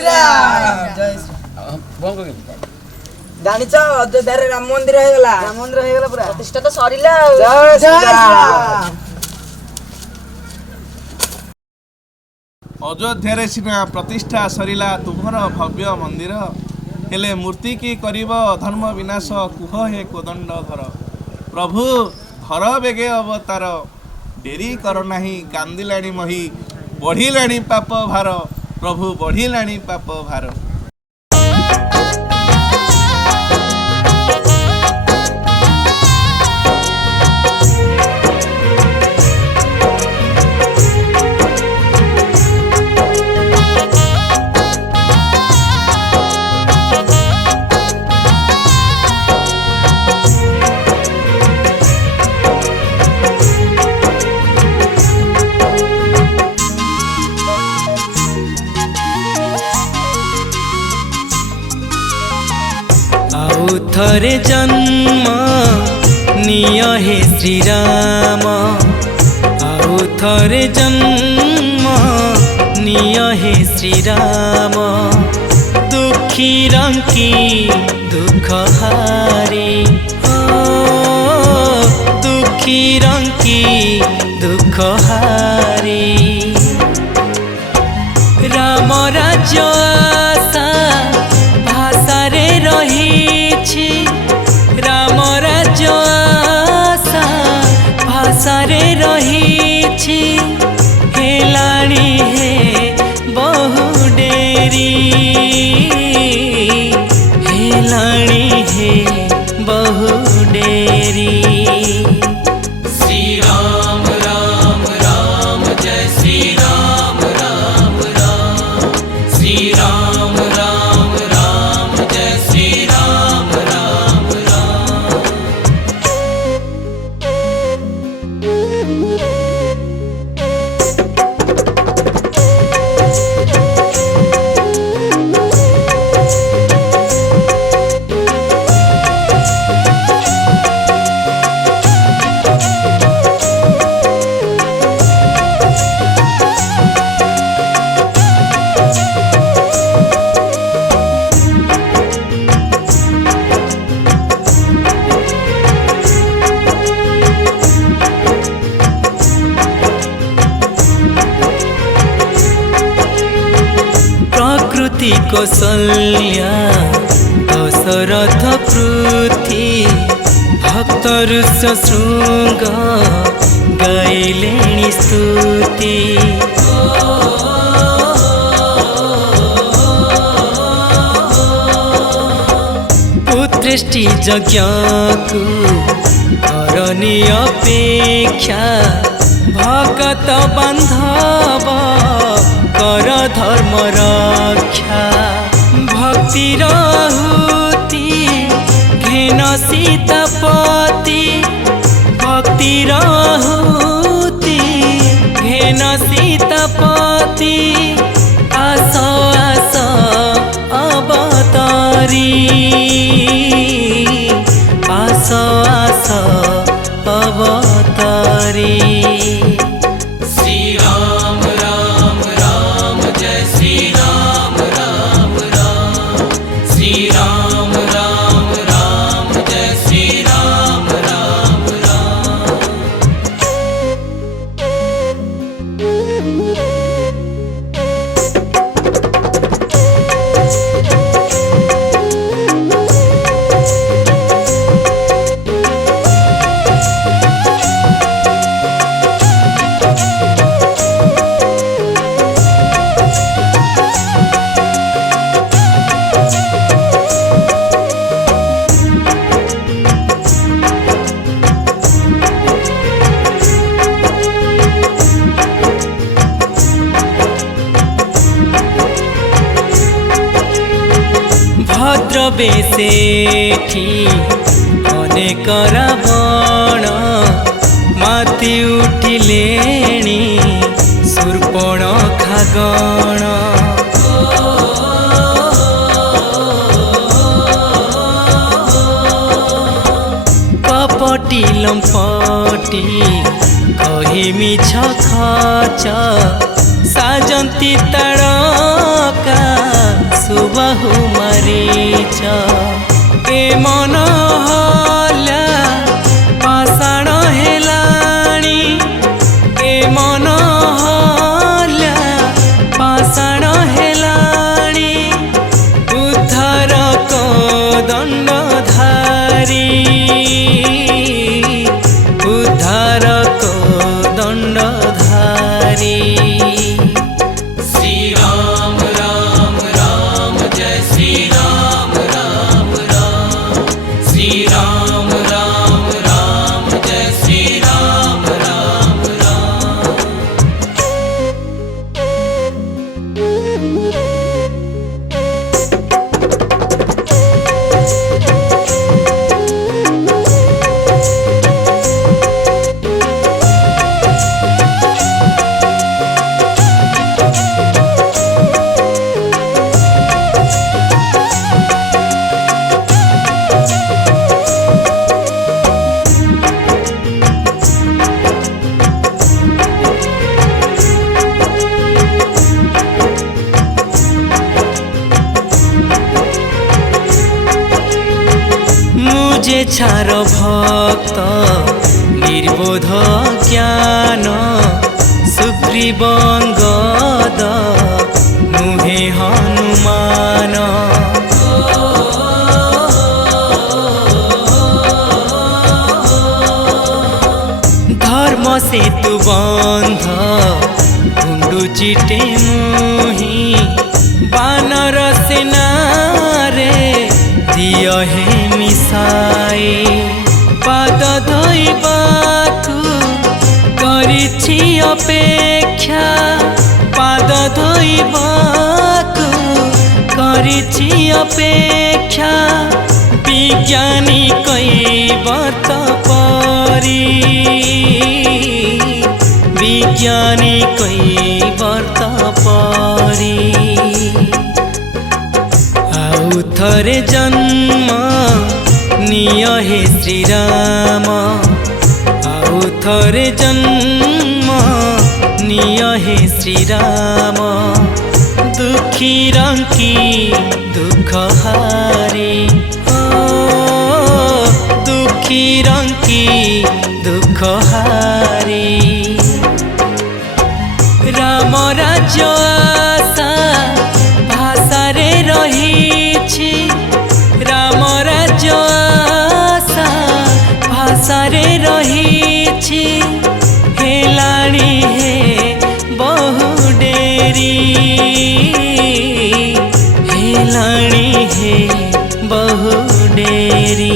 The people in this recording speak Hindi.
श्रीराम जय श्री जानिछ अयोध्या राम मंदिर हेगला पूरा प्रतिष्ठा तो सरिला जय श्रीराम अयोध्या सीना प्रतिष्ठा सरिला तुमर भव्य मंदिर हेले मूर्ति की करिब धर्म विनाश कुह हे कोदंड धर प्रभु धर बेगे अवतार डेरी कर नाही कांदिलाणी मही बढ़िलाणी पाप भार प्रभु बढ़िलाणी पाप भार थरे जन्म निय हे श्रीराम आउ थरे जन्म निय हे श्रीराम दुखी रंकी दुख हारी दुखी रंकी दुख हारी राम राज्य आशा भाषारे रही राम राज्य आशा भाषारे रही हेलाणी हे बहु डेरी हेलाणी हे बहु डेरी श्री राम राम राम जय श्री राम राम राम श्री राम राम राम जय श्री राम राम राम कौशल्या दशरथ पृथ्वी भक्त ऋष शृंग गाइलेणी स्तुति पुत्रेष्टि यज्ञ को करनी अपेक्षा भगत बांधव कर धर्म रक्षा भक्ति रहुति घेन सीतापति भक्ति रहुति घेन सीतापति आस आस अवतारी आस आस अवतारी बेसेठी अनेक रावण माति उठिलेणी सुर्पण खागण कपटी लंपटी कही मिछ खच साजंती ताड़का सुबाहु मारीच ए मन हला पाषाण हेलाणी ए मन हला पाषाण हेलाणी उद्धार दंडधारी उद्धार दंडधारी श्री राम राम राम जय श्री राम राम राम श्री राम राम राम जय श्री राम राम राम। मुझे छार भक्त निर्बोध ज्ञान सुग्रीवंगद नुहे हनुमान धर्म सेतु बंध गुंडुचिटे मुहि बानर सेना रे दिय हे मिसाई पाद धोइबाकु करिछि अपेक्षा पाद धोइबाकु करिछि अपेक्षा विज्ञानी कैवत परी विज्ञानी कैवत परी आउ थरे जन्म निय हे श्री राम आउ थरे जन्म निय हे श्री राम दुखी रंकी दुख हारी ओ दुखी रंकी दुख हारी राम राज्य आशा भाषारे रहिछि राम राज्य आशा भाषारे रहिछि हेलाणी हे बहु डेरी हेलाणी हे बहु डेरी।